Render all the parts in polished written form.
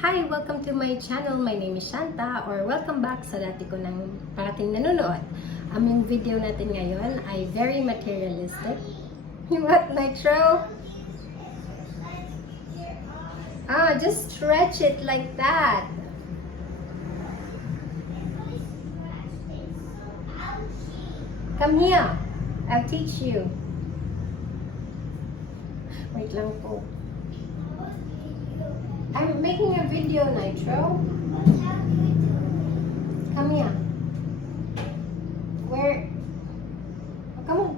Hi! Welcome to my channel. My name is Shanta or welcome back sa dati ko ng parating nanonood. Yung video natin ngayon ay very materialistic. What, Nitro? Just stretch it like that. Come here. I'll teach you. Wait lang po. I'm making a video, Nitro. Come here. Where? Oh, come on.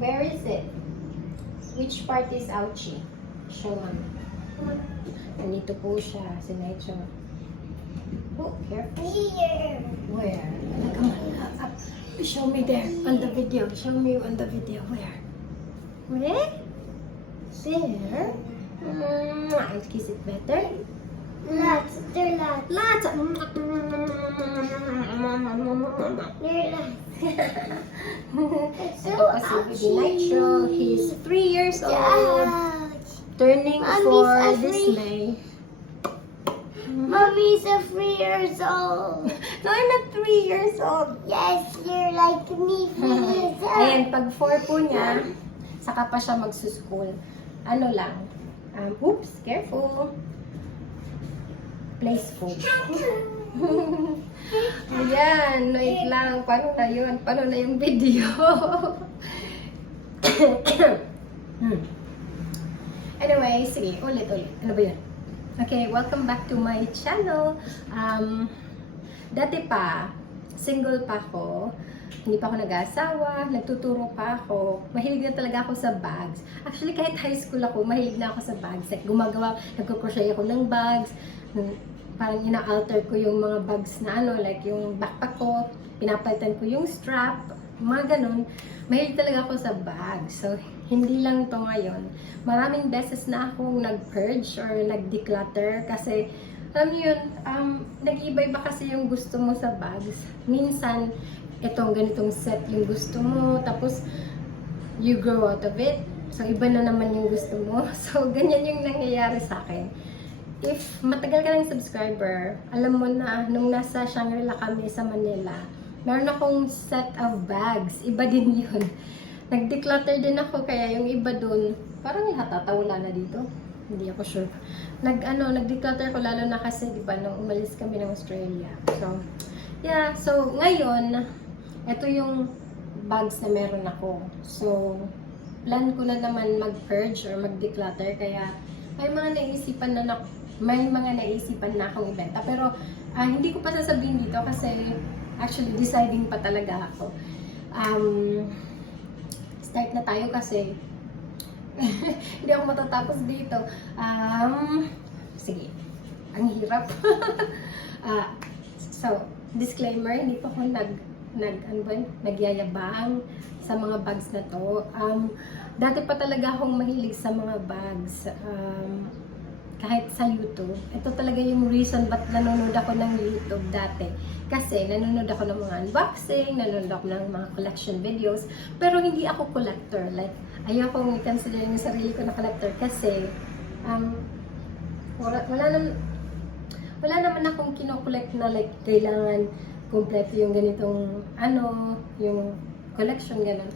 Where is it? Which part is ouchie? Show me. Nandito po siya, si Nitro. Oh, careful. Here. Where? Come on, up. Show me there on the video. Show me on the video. Where? Where? There? I'll kiss it better. Lots. They're lots. Lots. They're lots. Ito kasi baby Nitro. He's 3 years old. Ouch. Turning Mommy's 4 this afraid. May. Mommy's 3 years old. No, I'm not 3 years old. Yes, you're like me 3 years old. Ayan, pag 4 po niya, saka pa siya magsuschool. Ano lang. Oops, careful. Placeful. Ayan, wait lang. Paano na yun? Paano na yung video? Anyway, sige, ulit. Ano ba yun? Okay, welcome back to my channel. Dati pa, single pa ako. Hindi pa ako nag-asawa, nagtuturo pa ako. Mahilig na talaga ako sa bags. Actually, kahit high school ako, mahilig na ako sa bags. Like, nagkukrochet ako ng bags. Parang ina-alter ko yung mga bags na like yung backpack ko, pinapalitan ko yung strap, mga ganun. Mahilig talaga ako sa bags. So, hindi lang to ngayon. Maraming beses na akong nag-purge or nag-declutter kasi alam niyo yun, nag-iiba-iba kasi yung gusto mo sa bags. Minsan, itong ganitong set yung gusto mo, tapos you grow out of it. So, iba na naman yung gusto mo. So, ganyan yung nangyayari sa akin. If matagal ka ng subscriber, alam mo na, nung nasa Shangri-La kami sa Manila, meron akong set of bags. Iba din yun. Nag-declutter din ako, kaya yung iba dun, parang hatata, wala na dito. Hindi ako sure. Nag-declutter ko lalo na kasi, di ba, nung umalis kami ng Australia. So, yeah. So, ngayon, ito yung bags na meron ako. So, plan ko na naman mag-purge or mag-declutter. Kaya, may mga naisipan na akong ibenta. Pero, hindi ko pa sasabihin dito kasi actually deciding pa talaga ako. Start na tayo kasi hindi ako matatapos dito. Sige. Ang hirap. So, disclaimer, hindi pa ako nagyayabang sa mga bags na to. Dati pa talaga akong mahilig sa mga bags. Kahit sa YouTube. Ito talaga yung reason ba't nanonood ako ng YouTube dati. Kasi nanonood ako ng mga unboxing, nanonood ako ng mga collection videos, pero hindi ako collector. Like, ayaw kong i-consider yung sarili ko na collector kasi wala naman akong kinokollect na like kailangan kompleto yung ganitong yung collection gano'n.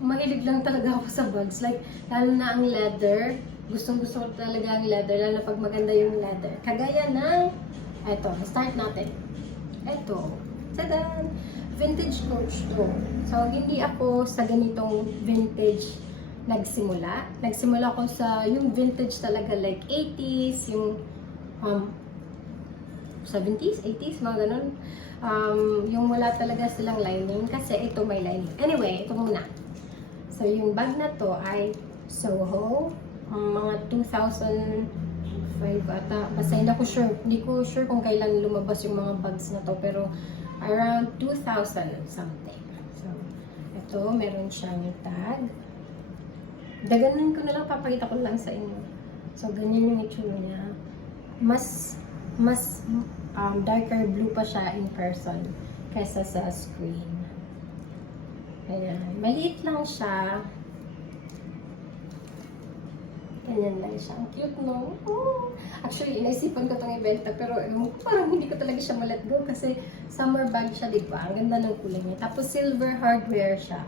Mahilig lang talaga ako sa bags. Like, lalo na ang leather. Gustong-gusto ko talaga ang leather, lalo na pag maganda yung leather. Kagaya ng, eto, start natin. Eto, tadan! Vintage coach to. So, hindi ako sa ganitong vintage nagsimula. Nagsimula ako sa yung vintage talaga, like 80s, yung 70s, 80s, mga ganun. Yung wala talaga silang lining, kasi ito may lining. Anyway, ito muna. So, yung bag na to ay Soho. Mga 2005 ata. Basta hindi ko sure. Hindi ko sure kung kailan lumabas yung mga bags na to. Pero around 2000 something. So, ito, meron siyang tag. Daganan ko na lang, papakita ko lang sa inyo. So, ganyan yung itsura niya. Mas darker blue pa siya in person kaysa sa screen. Ayan. Maliit lang siya. Ganyan lang siya. Ang cute, no? Oh. Actually, inaisipan ko itong ibenta, pero parang hindi ko talaga siya ma-let go kasi summer bag siya, di ba? Ang ganda ng kulay niya. Tapos silver hardware siya.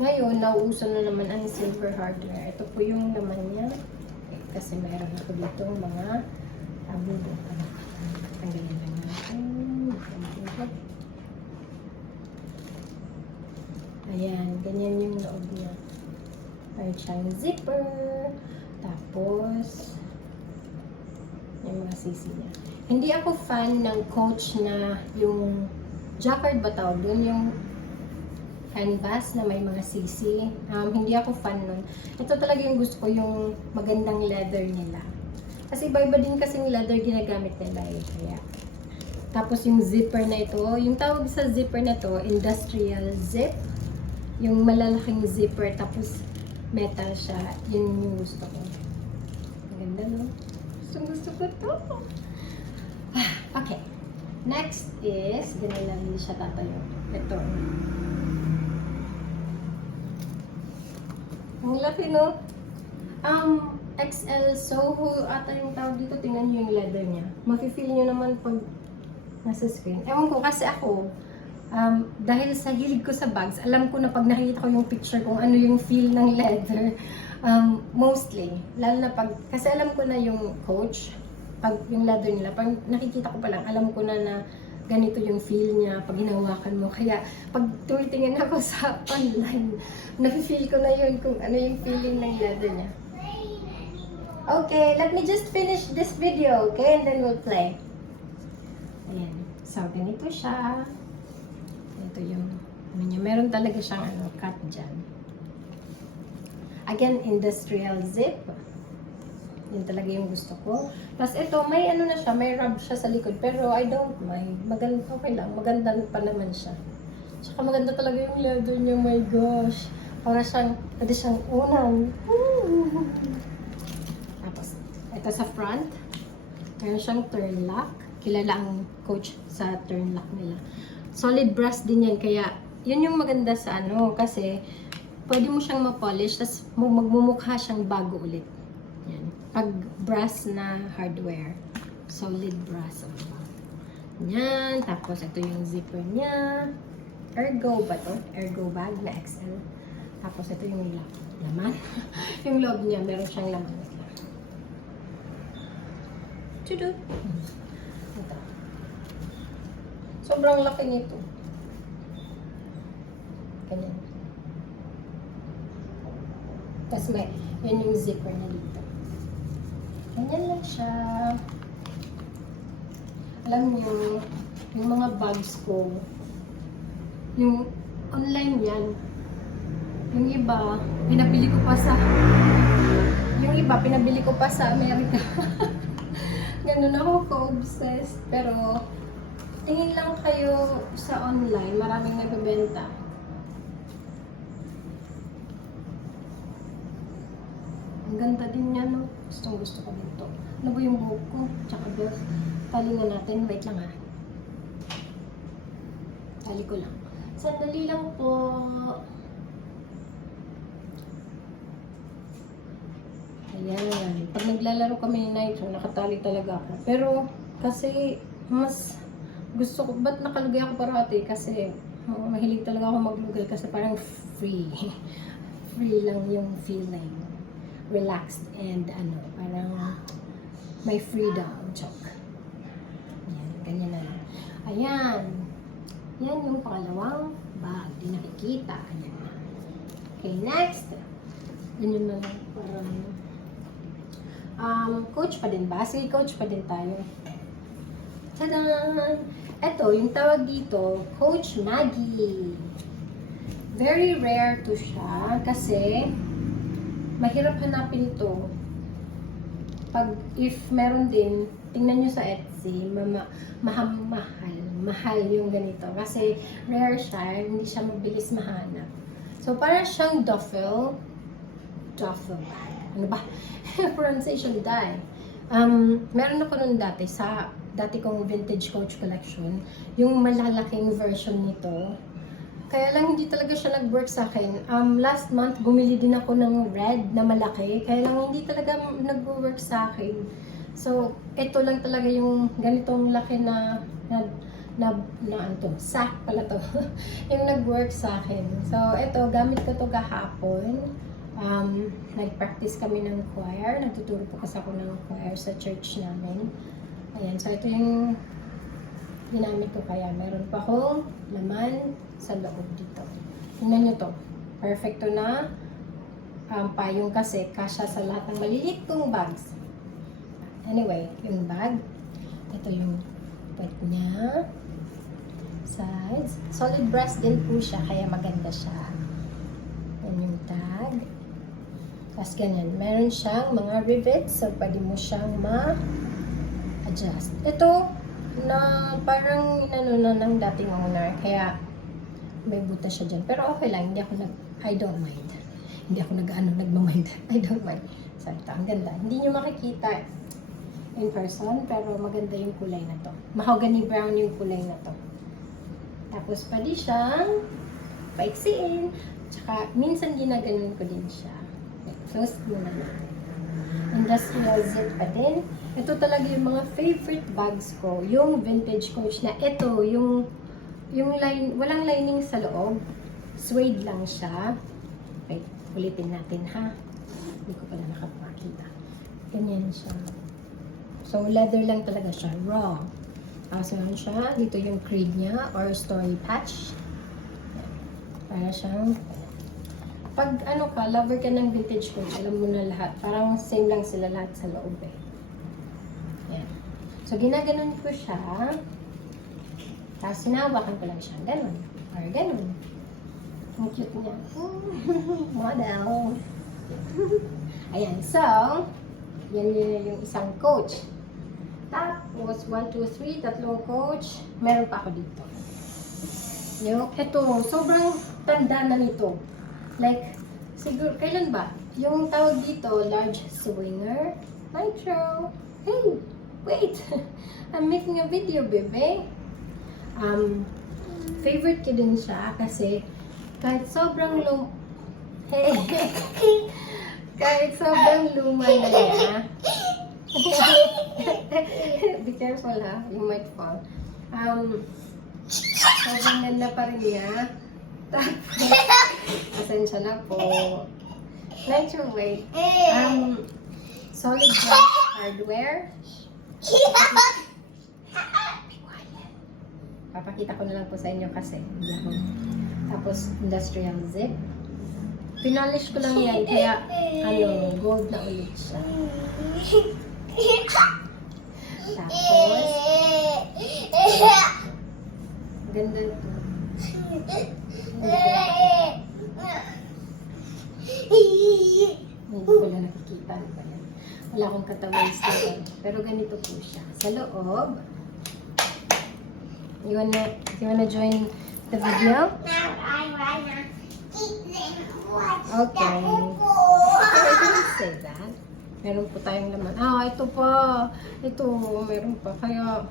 Ngayon, nauuso na naman ang silver hardware. Ito po yung laman niya. Kasi mayroon ako dito mga abubo. Tanggalin lang natin. Ayan, ganyan yung loob niya. May siyang zipper. Tapos, yung mga sisi niya. Hindi ako fan ng Coach na yung jacquard ba tawag doon? Yung canvas na may mga sisi. Hindi ako fan nun. Ito talaga yung gusto ko, yung magandang leather nila. Kasi iba-iba din kasing leather ginagamit nila eh. Kaya. Tapos yung zipper na ito, yung tawag sa zipper na to, industrial zip. Yung malalaking zipper, tapos metal siya. Yun yung gusto ko. Ang ganda, no? Gusto ko to. Okay. Next is, ganun lang hindi siya tatayo. Ito. Ang laki, no? XL Soho ata yung tawag dito. Tingnan nyo yung leather niya. Mafe-feel nyo naman pag nasa screen. Ewan ko, kasi ako, dahil sa hilig ko sa bags, alam ko na pag nakikita ko yung picture kung ano yung feel ng leather. Mostly, lalo na pag, kasi alam ko na yung Coach, pag yung leather nila, pag nakikita ko pa lang, alam ko na ganito yung feel niya pag hinawakan mo. Kaya pag tumitingin ako sa online, nafe-feel ko na yun kung ano yung feeling ng leather niya. Okay, let me just finish this video, okay? And then we'll play. Ayan. So, ganito siya. Ito yung, ano niya, meron talaga siyang cut dyan. Again, industrial zip. Yun talaga yung gusto ko. Plus ito, may ano na siya, may rub siya sa likod. Pero I don't mind. Maganda, okay lang. Maganda pa naman siya. Tsaka maganda talaga yung leather niya. My gosh. Para siyang, pwede siyang unang. Tapos, ito sa front. Meron siyang turn lock. Kilala ang Coach sa turn lock nila. Solid brass din yan. Kaya, yun yung maganda sa kasi pwede mo siyang ma-polish, tapos magmumukha siyang bago ulit. Yan. Pag brass na hardware. Solid brass. Yan. Tapos, ito yung zipper niya. Ergo ba to? Ergo bag na XL. Tapos, ito yung laman. Yung loob niya, meron siyang laman. Tudu! Ito. Sobrang laki nito. Ganyan. Tapos may, yan yung zipper na dito. Ganyan lang siya. Alam niyo, yung mga bags ko, yung online yan, yung iba, pinabili ko pa sa Amerika. Ganun ako ka-obsessed. Pero, tingin lang kayo sa online, maraming nagbebenta. Ang ganda din niya, no? Gustong gusto ko dito. Ano ba yung buhok ko? Tsaka ba? Tali na natin. Wait lang, ha? Tali ko lang. Sandali lang po. Ayan. Pag naglalaro kami ni Nitro, nakatali talaga ako. Pero, kasi, mas gusto ko, ba't nakalugay ako parati? Kasi, mahilig talaga ako maglugay kasi parang free. Free lang yung feeling. Relaxed and parang may freedom. Joke. Ayan, ganyan na lang. Ayan. Yan yung pangalawang bag. Di nakikita. Ayan na. Okay, next. Ganyan na lang. Parang Coach pa din ba? Sige, Coach pa din tayo. Tadaan! Ito, yung tawag dito, Coach Maggie. Very rare to siya kasi mahirap hanapin ito. If meron din, tingnan nyo sa Etsy, mahal yung ganito. Kasi rare siya, hindi siya mabilis mahanap. So, parang siyang duffel bag. Ano ba? Pronunciation die. Meron ako nun dati sa dati kong vintage Coach collection. Yung malalaking version nito. Kaya lang hindi talaga siya nag-work sa akin. Last month, bumili din ako ng red na malaki. Kaya lang hindi talaga nag-work sa akin. So, ito lang talaga yung ganitong laki na sack pala to. Yung nag-work sa akin. So, ito, gamit ko to kahapon. Nag-practice kami ng choir. Nagtuturo po kasi ako ng choir sa church namin. Ayan, so ito yung ginamit ko, kaya meron pa akong laman sa loob dito. Tingnan nyo to. Perfecto na payong kasi kasya sa lahat ng maliliit kong bags. Anyway, yung bag. Ito yung pet niya. Sides. Solid brass din po siya, kaya maganda siya. Yan yung tag. Tapos ganyan. Meron siyang mga rivets, so pwede mo siyang ma-adjust. Ito, na parang na ng dating owner, kaya may butas siya dyan. Pero okay lang, I don't mind. Hindi ako nagmamind. I don't mind. So ito, ang ganda. Hindi nyo makikita in person, pero maganda yung kulay na to. Mahogany brown yung kulay na to. Tapos pwede siyang paiksiin. Tsaka minsan ginaganon ko din siya. Okay, close mo na lang. Industrial zip pa din. Ito talaga yung mga favorite bags ko. Yung vintage Coach na ito, yung line, walang lining sa loob. Suede lang siya. Wait, ulitin natin ha. Hindi ko pala nakapakita. Ganyan siya. So, leather lang talaga siya. Raw. Tapos meron siya. Dito yung creed niya or story patch. Yan. Para siyang pag lover ka ng vintage Coach, alam mo na lahat. Parang same lang sila lahat sa loob eh. Yan. So, ginaganon ko siya. Tapos, sinawakan ko lang siya. Ganon. Or ganon. Ang cute niya. Model. Ayan. So, yan yung isang Coach. Tapos, 1, 2, 3, tatlong Coach. Meron pa ako dito. Ito, sobrang tanda na nito. Like, siguro, kailan ba? Yung tawag dito, large swinger. Nitro. Hey, wait. I'm making a video, bebe. Favorite ko din siya kasi kahit sobrang hey, kahit sobrang luma na niya. Be careful ha, you might fall. Sobrang ganda pa rin niya. Tapos, pasensya na po. Lightweight. Solid brass hardware. Papakita ko na lang po sa inyo kasi hindi ako. Tapos, industrial zip. Pinolish ko lang yan, kaya gold na ulit siya. Tapos, ganda ito. Hindi ko lang nakikita. Wala akong katawan sticker. Pero ganito po siya. Sa loob, you wanna join the video? Okay. I didn't say that. Meron po tayong laman. Ito pa. Ito, meron pa. Kaya,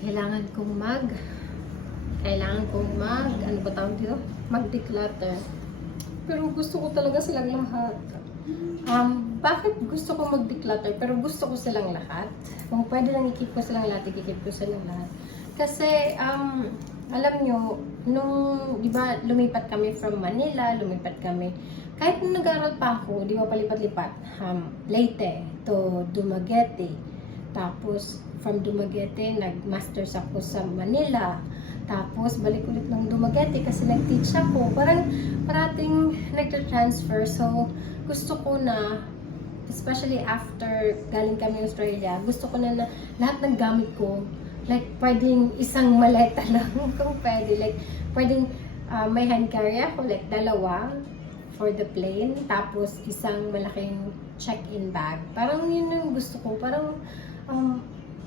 kailangan kong ano ba tawag dito? Mag-declutter. Pero gusto ko talaga silang lahat. Bakit gusto ko mag-declutter pero gusto ko silang lahat? Kung pwede lang i-keep ko silang lahat, i-keep ko silang lahat. Kasi, alam nyo, nung, di ba, lumipat kami from Manila, kahit nung nag-aaral pa ako, di ba, palipat-lipat, Leyte to Dumaguete. Tapos, from Dumaguete, nag-masters ako sa Manila. Tapos, balik ulit ng Dumaguete kasi nag-teach ako. Parang parating nag-transfer. So, gusto ko na, especially after galing kami Australia, gusto ko na lahat ng gamit ko, like, pwedeng isang maleta lang kung pwede. Like, pwedeng may hand carry ako, like, 2 for the plane. Tapos, isang malaking check-in bag. Parang yun yung gusto ko. Parang,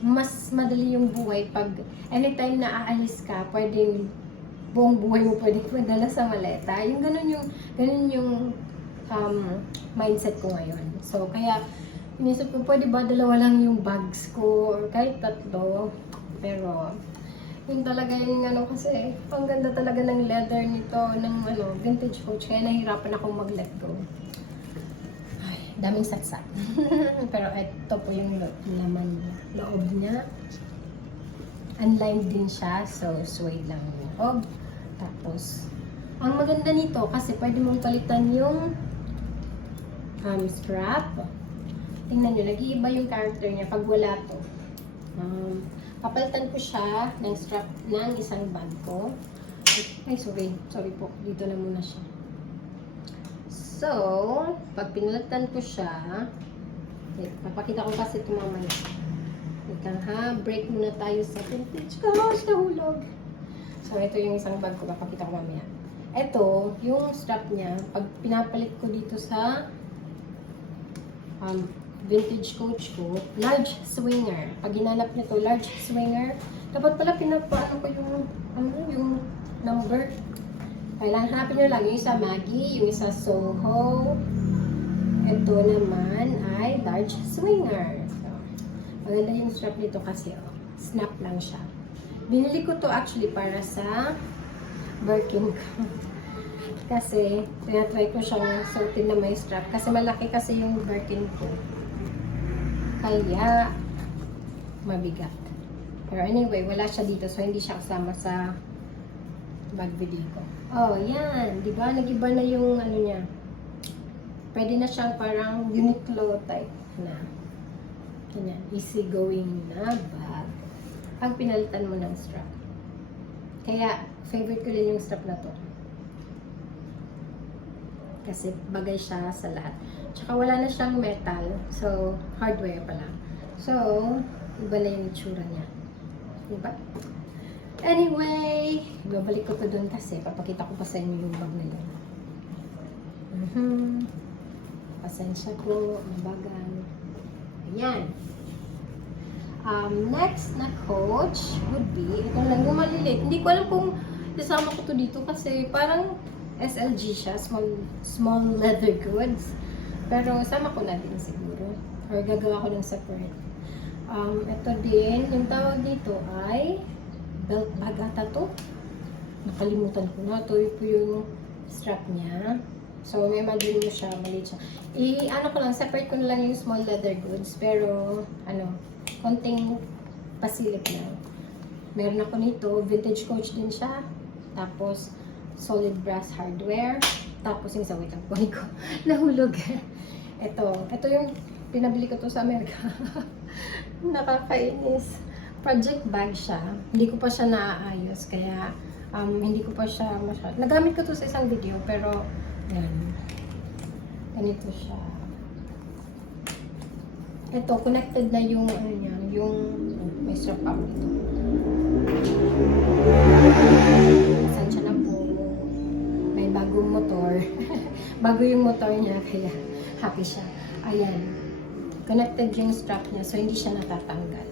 mas madali yung buhay pag anytime na aalis ka, pwedeng buong buhay mo pwedeng madala sa maleta. Yung ganun yung mindset ko ngayon. So, kaya inisip ko, pwede ba 2 lang yung bags ko or kahit 3. Pero, Yun talaga yung ano kasi, ang ganda talaga ng leather nito, ng ano, vintage coach. Kaya nahirapan akong mag-let go. Ay, daming saksak. Pero ito po yung laman niya. Loob niya. Unlined din siya, so suede lang yung loob. Tapos, ang maganda nito kasi pwede mong palitan yung strap. Tingnan nyo, nag-iiba yung character niya pag wala to. Papalitan ko siya ng strap ng isang bag ko. Ay, sorry po. Dito na muna siya. So, pag pinalitan ko siya, papakita ko kasi ito mamaya. Wait lang ha, break muna tayo sa vintage. Gosh, nahulog. So, ito yung isang bag ko. Papakita ko mamaya. Ito, yung strap niya, pag pinapalit ko dito sa vintage coach ko, large swinger. Pag ginanap niyo to, large swinger, dapat pala pinapaano ko yung number. Kailangan hanapin nyo lang yung isa Maggie, yung isa Soho. Ito naman ay large swinger. So, maganda yung strap nito kasi snap lang siya. Binili ko to actually para sa Birkin ko. Kasi, tinatry ko siyang suotin na may strap. Kasi malaki kasi yung Birkin ko. Kaya, mabigat. Pero anyway, wala siya dito. So, hindi siya kasama sa bag video ko. Oh, yan. Diba? Nag-iba na yung ano niya. Pwede na siyang parang Uniqlo type na. Ganyan. Easy going na bag. Pag pinalitan mo ng strap. Kaya, favorite ko din yung strap na to. Kasi bagay siya sa lahat. Tsaka wala na siyang metal. So, hardware pa lang. So, iba na yung itsura niya. Diba? Anyway, babalik ko to dun kasi papakita ko pa sa inyo yung bag na yun. Pasensya po, mabagal. Ayan. Next na coach would be, ito lang yung maliliit. Hindi ko alam kung isama ko to dito kasi parang SLG siya, small leather goods. Pero sama ko na din siguro. Or gagawa ko ng separate. Ito din, yung tawag dito ay belt bag ata to. Nakalimutan ko na. Ito po yung strap niya. So, may imagine mo siya, maliit siya. Ano ko lang, separate ko na lang yung small leather goods. Pero, konting pasilip lang. Meron ako nito, vintage coach din siya. Tapos, solid brass hardware. Tapos yung isa, wait lang, buhay ko. Nahulog. Ito yung pinabili ko to sa Amerika. Nakakainis. Project bag siya. Hindi ko pa siya naaayos. Kaya, hindi ko pa siya masyadong. Nagamit ko to sa isang video, pero, yan. Ganito siya. Ito, connected na yung, yung may strap up dito. Pasensya na po. May bagong motor. Bago yung motor niya, kaya happy siya. Ayan. Connected yung strap niya, so hindi siya natatanggal.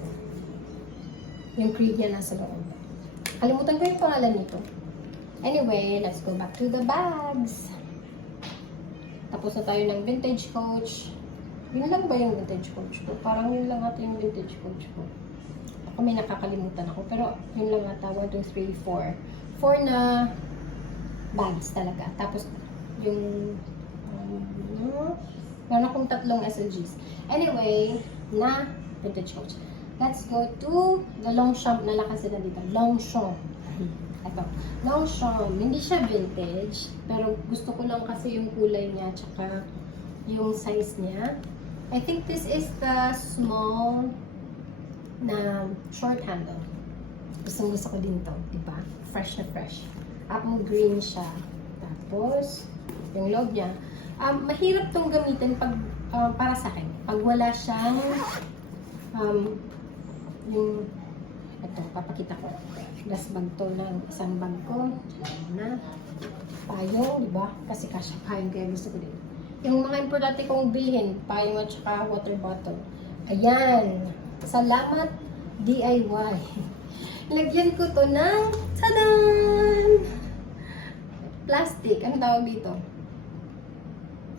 Yung creed niya nasa loob. Kalimutan ko yung pangalan nito. Anyway, let's go back to the bags. Tapos na tayo ng vintage coach. Yun lang ba yung vintage coach ko? Parang yun lang ata yung vintage coach ko. Ako may nakakalimutan ako. Pero yun lang ata. 1, 2, 3, 4. 4 na bags talaga. Tapos yung meron akong 3 SLGs. Anyway, na vintage coach. Let's go to the Longchamp. Nalakas sila dito. Longchamp. Ito. Longchamp. Hindi siya vintage. Pero gusto ko lang kasi yung kulay niya. Tsaka yung size niya. I think this is the small na short handle. Gusto ko din to, diba? Fresh na fresh. Apple green siya. Tapos, yung loob niya. Mahirap tong gamitin pag, para sa akin. Pag wala siyang, yung, ito, papakita ko. Last bag to ng isang bag ko. Na, payong, diba? Kasi kasya payong, kaya gusto ko din. Yung mga importante kong bilhin, payong at saka water bottle. Ayan. Salamat DIY. Lagyan ko to ng tadan! Plastic. Ang tawag dito?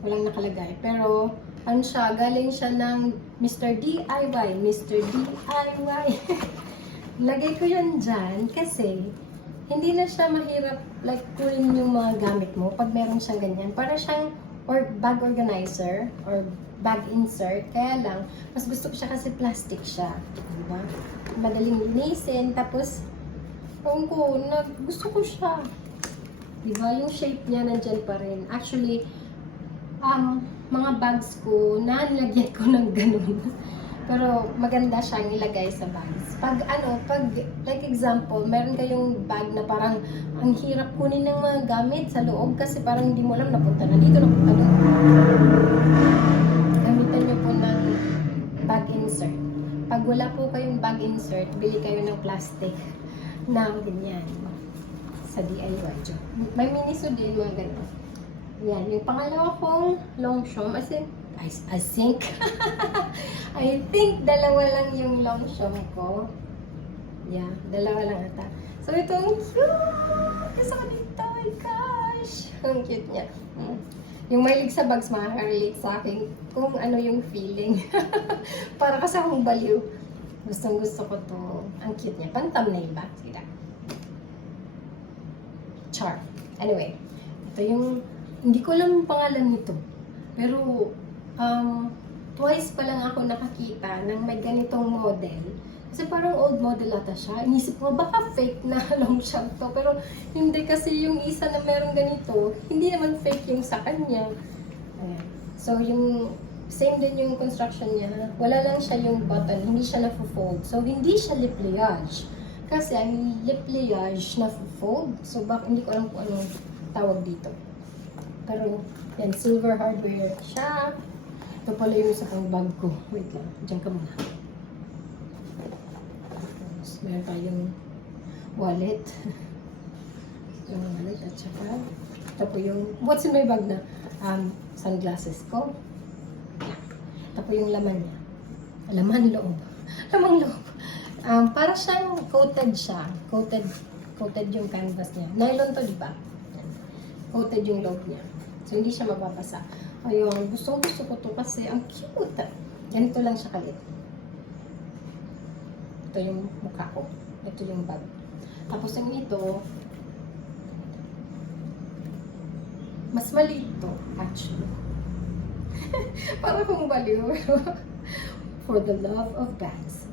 Walang nakalagay. Pero, ano siya? Galing siya ng Mr. DIY. Mr. DIY. Lagay ko yan dyan kasi hindi na siya mahirap like kunin yung mga gamit mo pag meron siyang ganyan. Para siyang bag organizer or bag insert. Kaya lang, mas gusto ko siya kasi plastic siya. Diba? Madaling linisin. Tapos, gusto ko siya. Diba? Yung shape niya nandyan pa rin. Actually, mga bags ko, nalagyan ko ng ganun. Pero maganda siyang ilagay sa bags. Pag like example, meron kayong bag na parang ang hirap kunin ng mga gamit sa loob kasi parang hindi mo alam napunta na dito, napunta doon. Gamitan niyo po ng bag insert. Pag wala po kayong bag insert, bili kayo ng plastic na ganyan sa DIY job. May miniso din mga ganun. Yan, yung pangalawa kong Longchamp, I think I think dalawa lang yung Longchamp ko. Yeah, dalawa lang ata. So itong cute! Gusto ko dito, oh my gosh! Ang cute niya. Yung mahilig sa bags, makaka-relate sa akin kung ano yung feeling. Para kasi akong baliw. Gustong gusto ko to. Ang cute niya. Pang-thumbnail ba? Sige. Char. Anyway, ito yung hindi ko alam yung pangalan nito. Pero, twice pa lang ako nakakita ng may ganitong model. Kasi parang old model ata siya. Inisip ko, baka fake na Longchamp to. Pero, hindi kasi yung isa na meron ganito, hindi naman fake yung sa kanya. Ayan. So, yung same din yung construction niya. Wala lang siya yung button, hindi siya na-fold. So, hindi siya lip pliage. Kasi, ang lip pliage na-fold. So, hindi ko alam kung anong tawag dito. Pero, yan, silver hardware siya. Ito pala yung isa pang bag ko. Wait lang, dyan ka muna. Tapos, meron tayong wallet. Yung wallet at saka, ito po yung, what's in my bag na? Sunglasses ko. Ito po yung laman niya. Laman loob. Lamang loob. Para siyang coated siya. Coated yung canvas niya. Nylon to, di ba? Coated yung loob niya. So, hindi siya mababasa. Ayun, gusto ko to kasi ang cute. Ganito lang siya kalit. Ito yung mukha ko. Ito yung bag. Tapos yung ito, mas maliit to, actually. Para kung baliw. For the love of bags.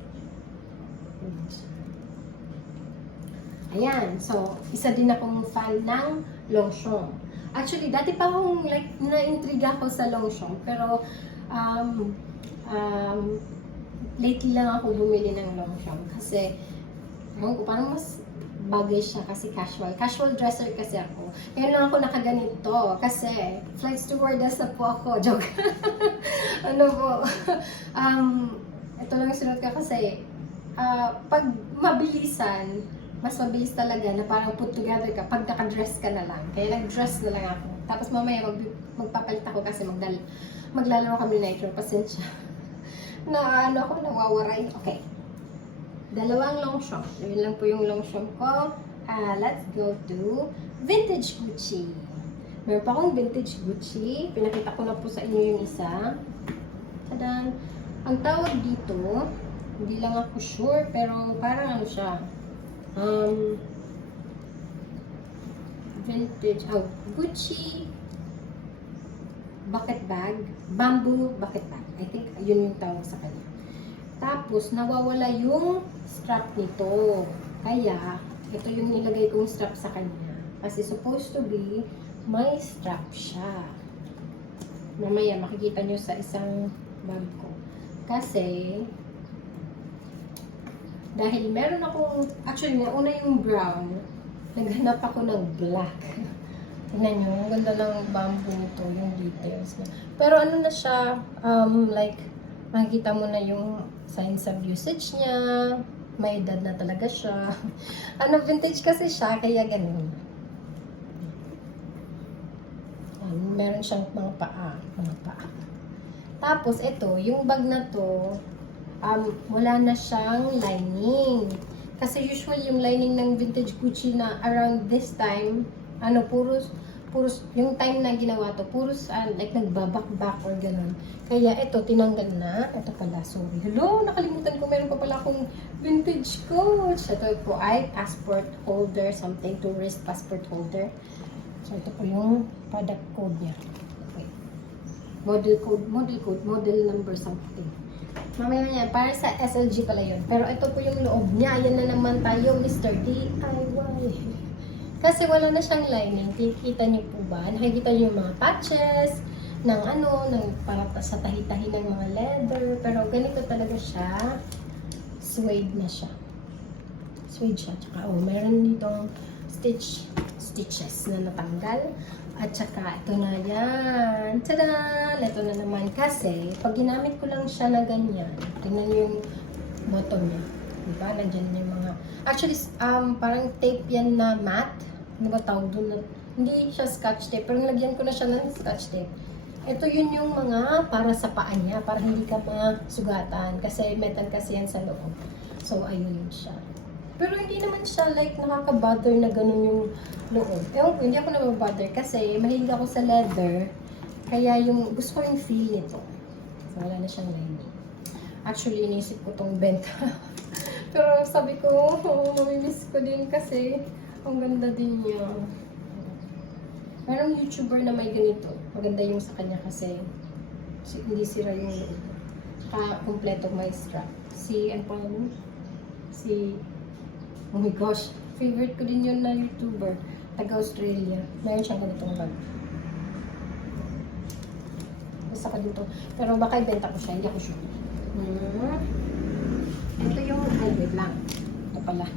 Ayan, so, isa din akong fan ng Longchamp. Actually, dati pa akong like, na-intriga ako sa Longchamp, pero lately lang ako bumili ng Longchamp kasi, ewan ko, parang mas bagay siya kasi casual. Casual dresser kasi ako. Ngayon lang ako nakaganito kasi flight stewardess na po ako. Joke. Ano po? Ito lang yung sunod ko kasi pag mabilisan, mas mabilis talaga na parang put together ka pag naka-dress ka na lang. Kaya nag-dress na lang ako. Tapos mamaya magpapalit ako kasi maglalaro kami nitro. Pasensya. Nawawaray. Okay. Dalawang Longchamp. Yun lang po yung Longchamp ko. Let's go to Vintage Gucci. Meron pa akong Vintage Gucci. Pinakita ko na po sa inyo yung isa. Tadan! Ang tawag dito, hindi lang ako sure, pero parang ano siya. Vintage, Gucci bucket bag, bamboo bucket bag. I think yun yung tawag sa kanya. Tapos, nawawala yung strap nito. Kaya, ito yung nilagay kong strap sa kanya. Kasi supposed to be, may strap siya. Mamaya, makikita nyo sa isang bag ko. Kasi, dahil meron akong, actually, nauna yung brown, naghanap ako ng black. Tignan nyo, ang ganda ng bamboo nito, yung details niya. Pero ano na siya, like, makikita mo na yung signs of usage niya, may edad na talaga siya. Vintage kasi siya, kaya ganun. Meron siyang mga paa. Tapos, ito, yung bag na to, wala na siyang lining. Kasi usually yung lining ng Vintage Gucci na around this time, puros, yung time na ginawa to, puros like nagbabak-back or ganun. Kaya ito, tinanggal na. Ito pala, sorry. Hello, nakalimutan ko, meron pa pala akong vintage coach. Ito po ay passport holder, something, tourist passport holder. So ito po yung product code niya. Okay. Model number something. Mamaya yan, para sa SLG pala yun. Pero ito po yung loob niya. Ayan na naman tayo, Mr. DIY. Kasi wala na siyang lining. Kikita niyo po ba? Nakikita niyo yung mga patches ng ng para sa tahi-tahi ng mga leather. Pero ganito talaga siya. Suede na siya. Suede siya. Tsaka, mayroon ditong stitches na natanggal. At saka, ito na yan. Tada! Ito na naman. Kasi, pag ginamit ko lang siya na ganyan, tingnan niyo yung bottom niya. Diba? Nandyan yung mga... Actually, parang tape yan na matte. Ano ba tawag doon? Hindi siya scotch tape, pero nilagyan ko na siya ng scotch tape. Ito yun yung mga para sa paa niya, para hindi ka masugatan. Kasi metal kasi yan sa loob. So, ayun siya. Pero hindi naman siya like nakaka-bother na ganun yung loob. Ewan ko, hindi ako nababother kasi mahilig ako sa leather. Kaya yung gusto ko yung feel nito. So, wala na siyang lining. Actually, inisip ko tong benta. Pero sabi ko, mamimiss ko din kasi ang ganda din niya. Merong YouTuber na may ganito. Maganda yung sa kanya kasi hindi sira yung loob. Kompleto may strap. Oh my gosh, favorite ko din yun na YouTuber. Taga-Australia. Meron siyang ganitong bag. Basta ka dito. Pero baka ibenta ko siya, hindi ako sure. Ito yung, wait lang. Ito pala.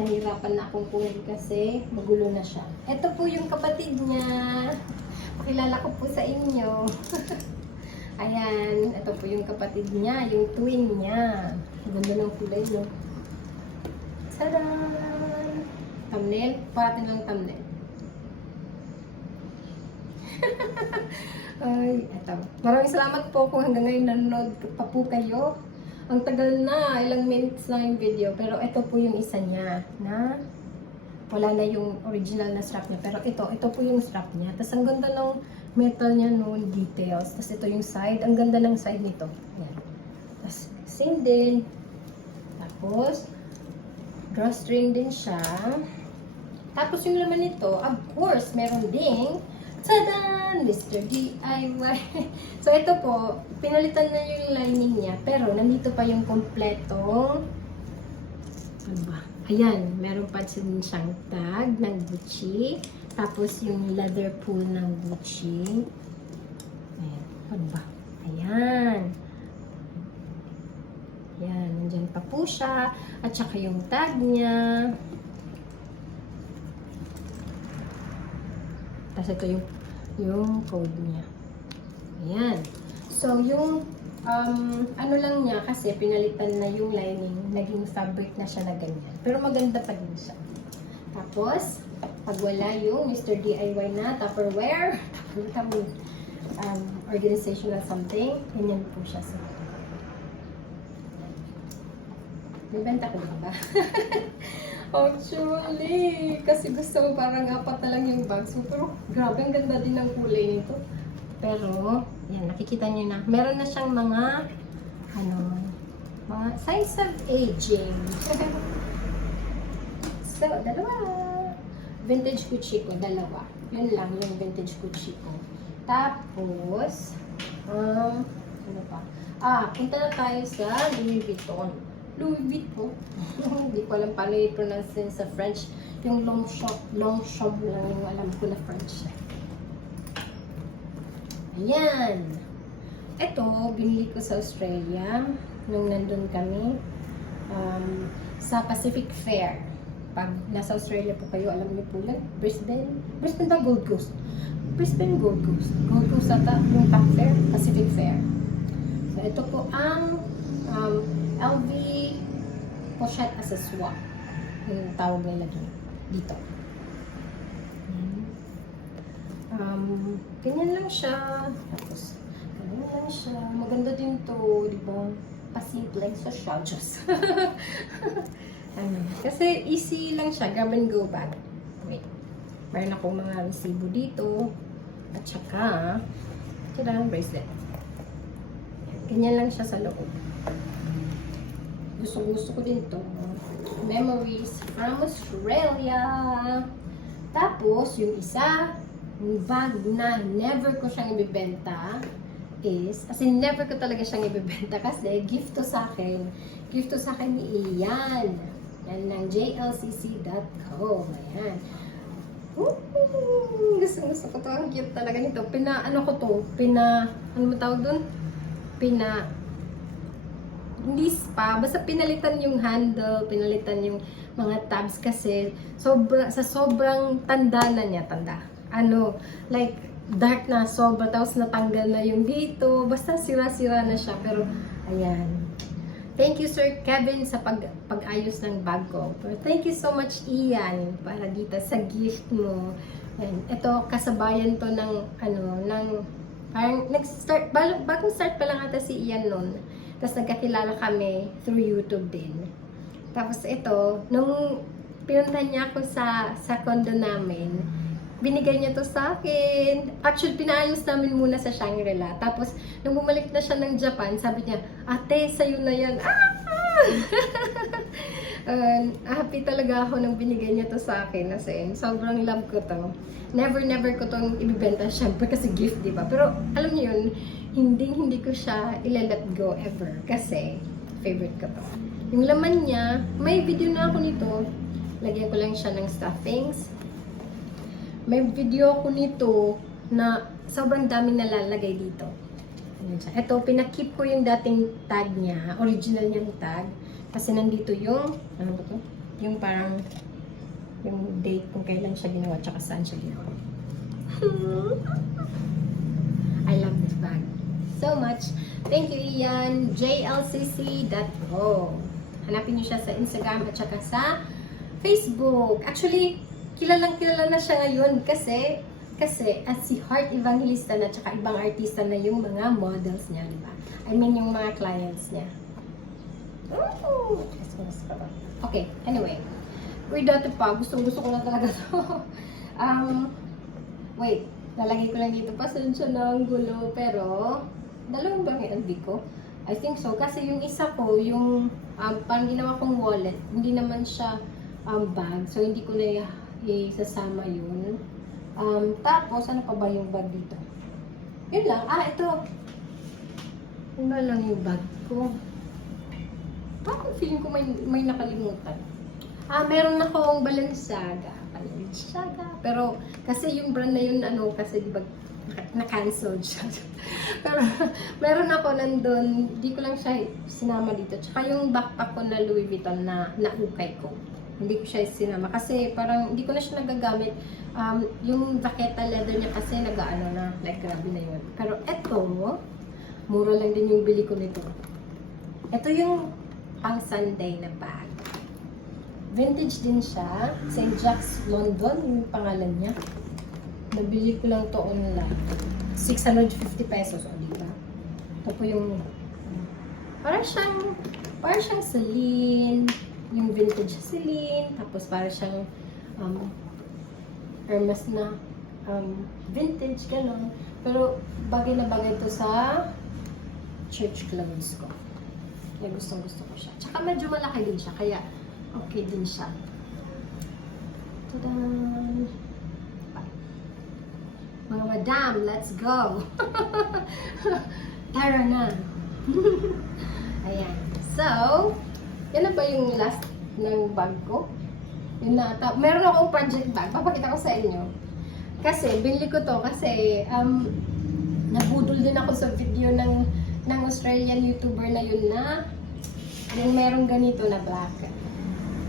Nahirapan na akong kunin kasi magulo na siya. Ito po yung kapatid niya. Pakilala ko po sa inyo. Ayan, ito po yung kapatid niya, yung twin niya. Ganda ng kulay, no? Tadaan! Thumbnail? Parating lang thumbnail. Ay, eto. Maraming salamat po kung hanggang ngayon nanonood pa po kayo. Ang tagal na, ilang minutes na yung video. Pero ito po yung isa niya na wala na yung original na strap niya. Pero ito po yung strap niya. Tapos ang ganda ng metal niya noon, details. Tapos ito yung side. Ang ganda ng side nito. Yan. Tapos same din. Tapos drawstring din siya. Tapos yung laman nito, of course, meron ding tada! Mr. DIY. So, ito po, pinalitan na yung lining niya, pero nandito pa yung kompletong, ano ba? Ayan, meron pa din siyang tag ng Gucci. Tapos, yung leather pull ng Gucci. Ayan, ano ba? Ayan. Ayan, nandyan pa po siya. At saka yung tag niya. Tapos ito yung code niya. Ayan. So, yung ano lang niya kasi pinalitan na yung lining, naging fabric na siya na ganyan. Pero maganda pa din siya. Tapos, pag wala yung Mr. DIY na Tupperware, organizational something, ganyan po siya. So, bibenta ko ba? Actually, kasi gusto ko parang apat na lang yung bags mo. Pero grabe, ang ganda din ng kulay nito. Pero, yan, nakikita nyo na. Meron na siyang mga signs of aging. So, dalawa. Vintage Gucci ko, dalawa. Yun lang, yung vintage Gucci ko. Tapos, ano pa? Punta na tayo sa Louis Vuitton. Louis Vuitton. Hindi ko alam paano i-pronounce din sa French. Yung Longchamp lang yung alam ko na French. Ayan. Ito, binili ko sa Australia nung nandun kami sa Pacific Fair. Pag nasa Australia po kayo, alam niyo po lang, Brisbane ba Gold Coast? Brisbane Gold Coast. Gold Coast ata yung top fair, Pacific Fair. So, ito po ang LV Pochette Accessoire. Yung tawag nila dito. Ganyan lang siya. Tapos, ganyan lang siya. Maganda din to, di ba? Pasimple sa siya. Diyos. Kasi easy lang siya. Grab and go bag. Wait. Meron akong mga resibo dito. At saka, tada, bracelet. Ganyan lang siya sa loob. Gusto ko din to. Memories from Australia. Tapos, yung isa, yung bag na never ko siyang ibibenta is, as in, never ko talaga siyang ibibenta kasi gift to sa akin. Gift to sa akin ni Ian. Yan ng jlcc.co. Ayan. Gusto ko to. Ang cute talaga nito. Ano mo tawag dun? Hindi spa, basta pinalitan yung handle, pinalitan yung mga tabs kasi sa sobrang tanda na niya, like dark na sobra, tapos natanggal na yung dito, basta sira-sira na siya, pero ayan. Thank you Sir Kevin sa pag-ayos ng bag ko. Pero thank you so much Ian para dito sa gift mo. And ito kasabayan to ng parang nag-start, bagong start pa lang ata si Ian noon. Tapos nagkakilala kami through YouTube din. Tapos ito, nung pinuntahan niya ako sa condo namin, binigay niya to sa akin. Actually, pinaayos namin muna sa Shangri-La. Tapos, nung bumalik na siya ng Japan, sabi niya, ate, sa'yo na yan. Happy talaga ako nang binigay niya to sa akin. Kasi sobrang love ko to. Never ko tong ibibenta. Syempre kasi gift, di ba? Pero, alam niyo yun, hindi ko siya ila-let go ever. Kasi, favorite ko to. Yung laman niya, may video na ako nito. Lagyan ko lang siya ng stuffings. May video ko nito na sobrang daming nalalagay dito. Ito, pinakip ko yung dating tag niya, original niyang tag. Kasi nandito yung, ano ba to? Yung parang, yung date kung kailan siya ginawa, tsaka saan siya ginawa. I love this bag so much. Thank you, Ian. jlcc.co. Hanapin niyo siya sa Instagram at saka sa Facebook. Actually, kilala na siya ngayon kasi as si Heart Evangelista na tsaka ibang artista na yung mga models niya, di ba? I mean, yung mga clients niya. Okay, anyway. We're dati pa. Gusto ko na talaga to. Wait. Lalagay ko lang dito. Pasensya na ang gulo. Pero, dalawang ba may albi ko? I think so. Kasi yung isa ko, yung parang ginawa kong wallet, hindi naman siya bag. So, hindi ko na isasama yun. Tapos, ano pa ba yung bag dito? Yun lang. Ito. Yun ba lang yung bag ko? Parang feeling ko may nakalimutan. Meron akong Balenciaga. Pero, kasi yung brand na yun, kasi di ba, na-cancel siya. Pero, meron ako nandun, di ko lang siya sinama dito. Tsaka yung backpack ko na Louis Vuitton na ukay ko. Hindi ko siya sinama kasi parang hindi ko na siya nagagamit. Yung jacketa leather niya kasi nag-ano na, like grabe na yun. Pero eto, mura lang din yung bili ko nito. Ito yung pang Sunday na bag. Vintage din siya. St. Jack's London, yung pangalan niya. Nabili ko lang to online. 650 pesos, o diba? Ito po yung, parang siyang Celine, yung vintage Celine, tapos para siyang Hermes na vintage, gano'n. Pero bagay na bagay to sa church clothes ko. Kaya gusto ko siya. Tsaka medyo malaki din siya, kaya okay din siya. Tadaan! Mga madam, let's go! Tara na! Ayan. So, yan na ba yung last ng bag ko? Yun na ata. Meron akong project bag. Papakita ko sa inyo. Kasi, binili ko to kasi nabudol din ako sa video ng Australian YouTuber na yun na yung merong ganito na black.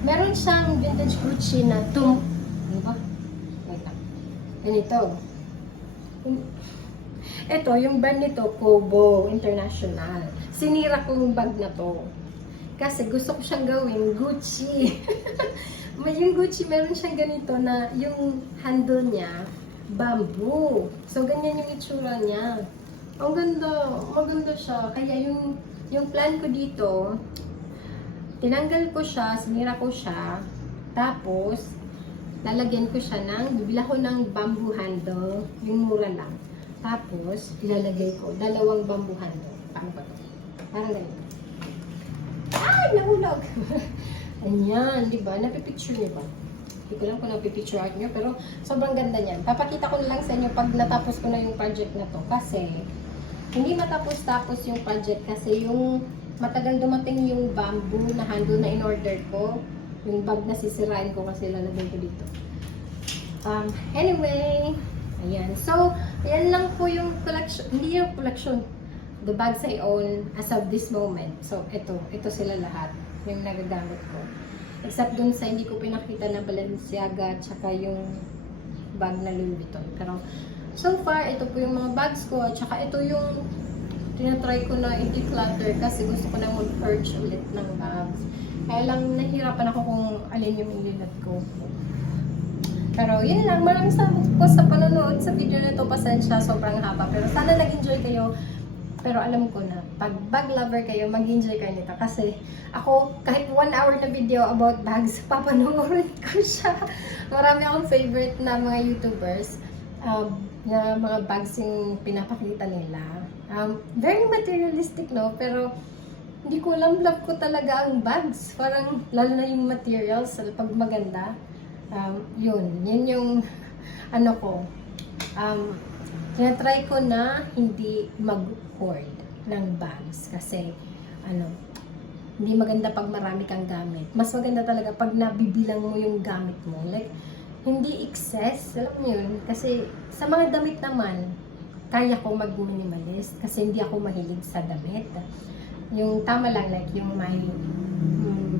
Meron siyang vintage Gucci na ano ba? Wait lang. Ganito. Ito, yung brand nito, Kobo International. Sinira ko yung bag na to. Kasi gusto ko siyang gawin Gucci. Yung Gucci, meron siyang ganito na yung handle niya, bamboo. So, ganyan yung itsura niya. Ang ganda. Maganda siya. Kaya yung plan ko dito, tinanggal ko siya, sinira ko siya, tapos lalagyan ko siya bibila ko ng bamboo handle, yung mura lang. Tapos, ilalagay ko 2 bamboo handle. Paano ba ito? Parang ganito. Ay, nahulog! Ayan, di ba? Napipicture niyo ba? Hindi ko lang kung napipicture out niyo, pero sobrang ganda niyan. Papakita ko na lang sa inyo pag natapos ko na yung project na to. Kasi, hindi matapos-tapos yung project kasi yung matagal dumating yung bamboo na handle na in-order ko. Yung bag na sisirain ko kasi lalagay ko dito. Anyway, ayan. So, ayan lang po yung collection. Hindi yung collection. The bags I own as of this moment. So, ito sila lahat. Yung nagagamit ko. Except dun sa hindi ko pinakita na Balenciaga tsaka yung bag na Louis Vuitton. Pero, so far, ito po yung mga bags ko. Tsaka ito yung tinatry ko na i-declutter kasi gusto ko na mag-purge ulit ng bags. Kaya lang, nahihirapan ako kung alin yung ililat ko. Pero, yun lang. Maraming salamat po sa panonood sa video na ito. Pasensya, sobrang haba. Pero sana nag-enjoy kayo. Pero alam ko na, pag bag lover kayo, mag-enjoy kayo nito. Kasi ako, kahit 1 hour na video about bags, papanoorin ko siya. Marami akong favorite na mga YouTubers na mga bags yung pinapakita nila. Very materialistic, no? Pero hindi ko alam, love ko talaga ang bags. Parang, lalo na yung materials, pag maganda. Yun yung ano ko. Tinatry ko na hindi mag-hoard ng bags kasi hindi maganda pag marami kang gamit. Mas maganda talaga pag nabibilang mo yung gamit mo. Like, hindi excess, alam mo yun. Kasi sa mga damit naman, kaya ko mag-minimalist kasi hindi ako mahilig sa damit. Yung tama lang, like yung may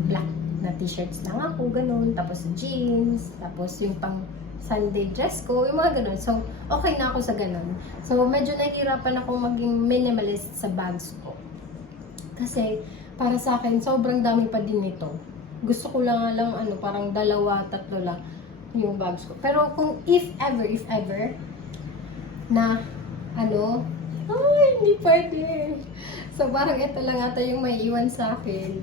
black na t-shirts lang ako, ganun. Tapos jeans, tapos yung pang Sunday dress ko, yung mga ganun. So, okay na ako sa ganun. So, medyo nahihirapan ako maging minimalist sa bags ko. Kasi, para sa akin, sobrang dami pa din nito. Gusto ko lang parang 2, 3 lang yung bags ko. Pero kung if ever, na, ay, hindi pwede. So, parang ito lang ata yung may iwan sa akin.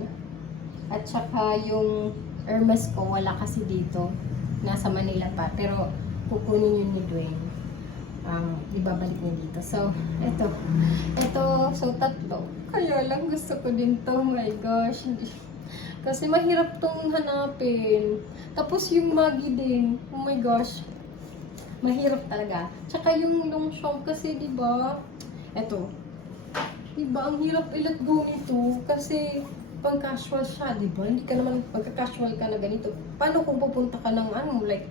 At saka yung Hermes ko, wala kasi dito. Nasa Manila pa, pero kukunin yun ni Dwayne. Ibabalik niya dito. So, so 3. Kaya lang gusto ko din to. Oh my gosh. Kasi mahirap tong hanapin. Tapos yung Maggi din. Oh my gosh. Mahirap talaga. Tsaka yung Longchamp kasi, di ba? Diba, ang hirap i-let go nito. Kasi pang casual siya, di ba? Hindi ka naman, pagka-casual ka na ganito. Paano kung pupunta ka ng like,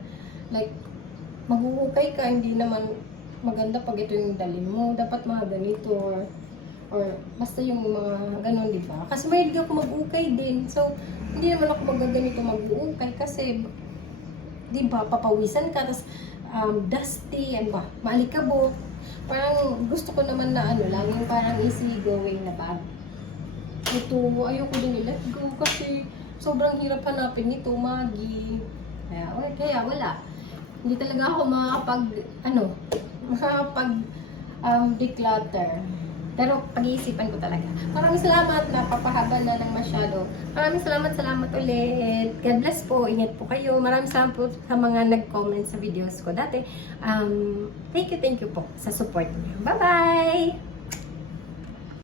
maghuhukay ka, hindi naman maganda pag ito yung dalhin mo. Dapat mga ganito, or basta yung mga ganun, di ba? Kasi mahilig ako mag-ukay din. So, hindi naman ako magaganito mag-ukay kasi, di ba, papawisan ka, tapos dusty, maalikabok. Parang gusto ko naman na lang, yung parang easy going na bag. Ito, ayoko din i-let go kasi sobrang hirap hanapin nito, Maggi. Kaya wala. Hindi talaga ako declutter. Pero pag-iisipan ko talaga. Maraming salamat, napapahaba na ng masyado. Maraming salamat ulit. God bless po, ingat po kayo. Maraming salamat po sa mga nag-comment sa videos ko dati. Thank you po sa support niyo. Bye-bye!